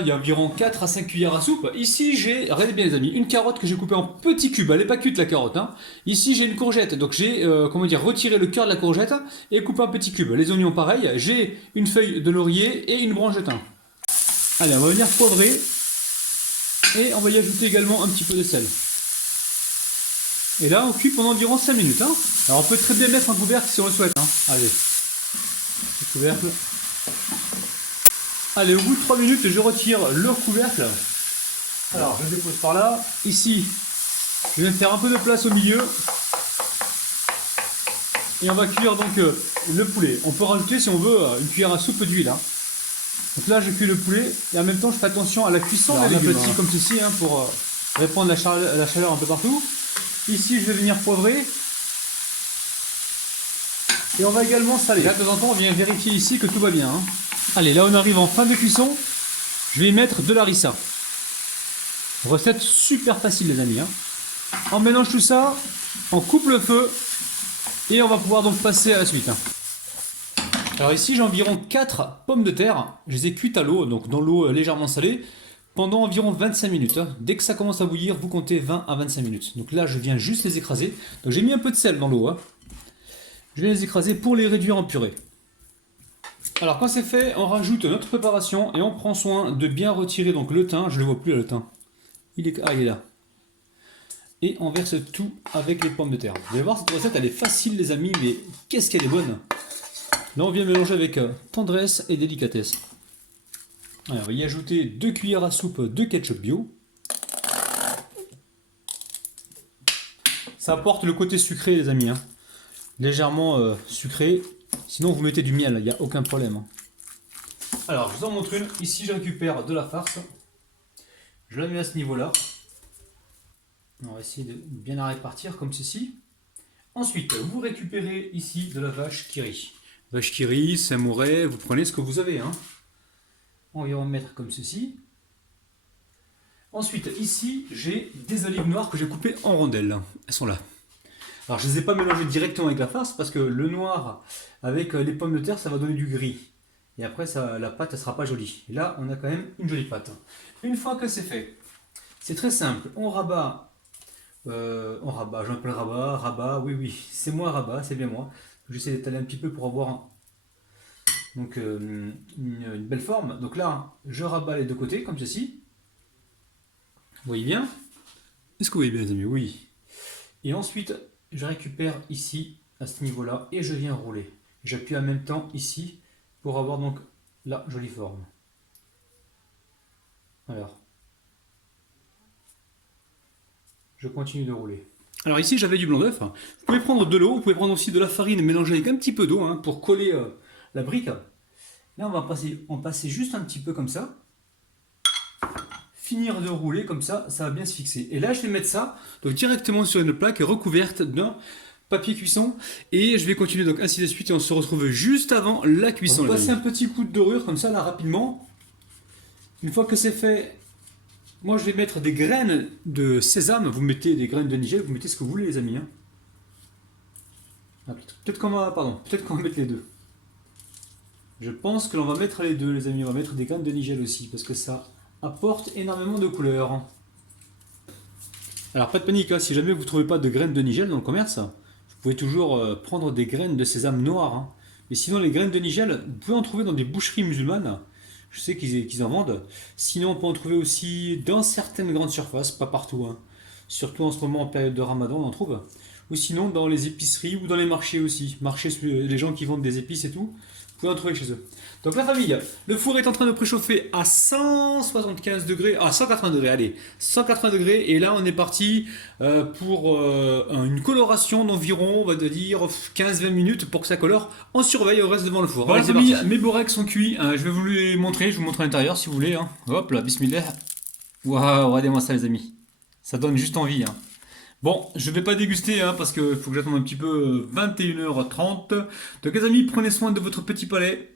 Il y a environ 4 à 5 cuillères à soupe. Ici, j'ai, regardez bien les amis, une carotte que j'ai coupée en petits cubes. Elle n'est pas cuite la carotte, hein. Ici, j'ai une courgette. Donc j'ai, comment dire, retiré le cœur de la courgette et coupé en petits cubes. Les oignons, pareil. J'ai une feuille de laurier et une branche de thym. Allez, on va venir poivrer. Et on va y ajouter également un petit peu de sel. Et là, on cuit pendant environ 5 minutes, hein. Alors on peut très bien mettre un couvercle si on le souhaite, hein. Allez, le couvercle. Allez, au bout de 3 minutes, je retire le couvercle. Alors, je le dépose par là. Ici, je vais faire un peu de place au milieu. Et on va cuire donc le poulet. On peut rajouter, si on veut, une cuillère à soupe d'huile, hein. Donc là, je cuis le poulet. Et en même temps, je fais attention à la cuisson des légumes, hein, comme ceci, hein, pour répandre la chaleur un peu partout. Ici, je vais venir poivrer. Et on va également saler. Là, de temps en temps, on vient vérifier ici que tout va bien, hein. Allez, là on arrive en fin de cuisson. Je vais y mettre de la harissa. Recette super facile les amis, hein. On mélange tout ça, on coupe le feu et on va pouvoir donc passer à la suite, hein. Alors ici j'ai environ 4 pommes de terre. Je les ai cuites à l'eau, donc dans l'eau légèrement salée, pendant environ 25 minutes, hein. Dès que ça commence à bouillir, vous comptez 20 à 25 minutes. Donc là je viens juste les écraser. Donc j'ai mis un peu de sel dans l'eau, hein. Je vais les écraser pour les réduire en purée. Alors quand c'est fait, on rajoute notre préparation et on prend soin de bien retirer donc le thym. Je ne le vois plus là, le thym. Il est là. Et on verse tout avec les pommes de terre. Vous allez voir, cette recette elle est facile les amis, mais qu'est-ce qu'elle est bonne. Là on vient mélanger avec tendresse et délicatesse. Alors, on va y ajouter 2 cuillères à soupe de ketchup bio. Ça apporte le côté sucré les amis, hein. Légèrement sucré. Sinon vous mettez du miel, il n'y a aucun problème, hein. Alors je vous en montre une. Ici je récupère de la farce. Je la mets à ce niveau-là. On va essayer de bien la répartir comme ceci. Ensuite vous récupérez ici de la vache qui rit. Vache qui rit, Saint-Maurais, vous prenez ce que vous avez, hein. On va en mettre comme ceci. Ensuite ici j'ai des olives noires que j'ai coupées en rondelles. Elles sont là. Alors je ne les ai pas mélangées directement avec la farce parce que le noir avec les pommes de terre ça va donner du gris. Et après ça, la pâte ne sera pas jolie. Et là on a quand même une jolie pâte. Une fois que c'est fait, c'est très simple. On rabat, j'appelle rabat, oui, c'est moi rabat, c'est bien moi. J'essaie d'étaler un petit peu pour avoir donc, une belle forme. Donc là je rabats les deux côtés comme ceci. Vous voyez bien? Est-ce que vous voyez bien les amis? Oui. Et ensuite je récupère ici à ce niveau là et je viens rouler. J'appuie en même temps ici pour avoir donc la jolie forme. Alors je continue de rouler. Alors ici j'avais du blanc d'œuf. Vous pouvez prendre de l'eau, vous pouvez prendre aussi de la farine mélangée avec un petit peu d'eau, hein, pour coller la brique. Là on va passer juste un petit peu comme ça. Finir de rouler comme ça, ça va bien se fixer. Et là je vais mettre ça donc directement sur une plaque recouverte d'un papier cuisson et je vais continuer donc ainsi de suite et on se retrouve juste avant la cuisson. On va passer un petit coup de dorure comme ça là rapidement. Une fois que c'est fait, moi je vais mettre des graines de sésame. Vous mettez des graines de nigel, vous mettez ce que vous voulez les amis, hein. Ah, peut-être qu'on va mettre les deux. Je pense que l'on va mettre les deux les amis. On va mettre des graines de nigel aussi parce que ça apporte énormément de couleurs. Alors pas de panique, hein, si jamais vous ne trouvez pas de graines de nigel dans le commerce, vous pouvez toujours prendre des graines de sésame noir, hein. Mais sinon les graines de nigel, vous pouvez en trouver dans des boucheries musulmanes. Je sais qu'ils en vendent. Sinon on peut en trouver aussi dans certaines grandes surfaces, pas partout, hein. Surtout en ce moment en période de Ramadan on en trouve. Ou sinon dans les épiceries ou dans les marchés aussi. Marchés, les gens qui vendent des épices et tout. Vous pouvez en trouver chez eux. Donc la famille, le four est en train de préchauffer à 175 degrés, à 180 degrés, allez, 180 degrés, et là on est parti pour une coloration d'environ, on va dire, 15-20 minutes pour que ça colore. On surveille, on reste devant le four. Voilà, allez, famille, mes boreks sont cuits, je vais vous les montrer, je vous montre à l'intérieur si vous voulez, hein. Hop là, bismillah. Waouh, regardez-moi ça les amis, ça donne juste envie, hein. Bon, je vais pas déguster, hein, parce qu'il faut que j'attende un petit peu 21h30. Donc les amis, prenez soin de votre petit palais.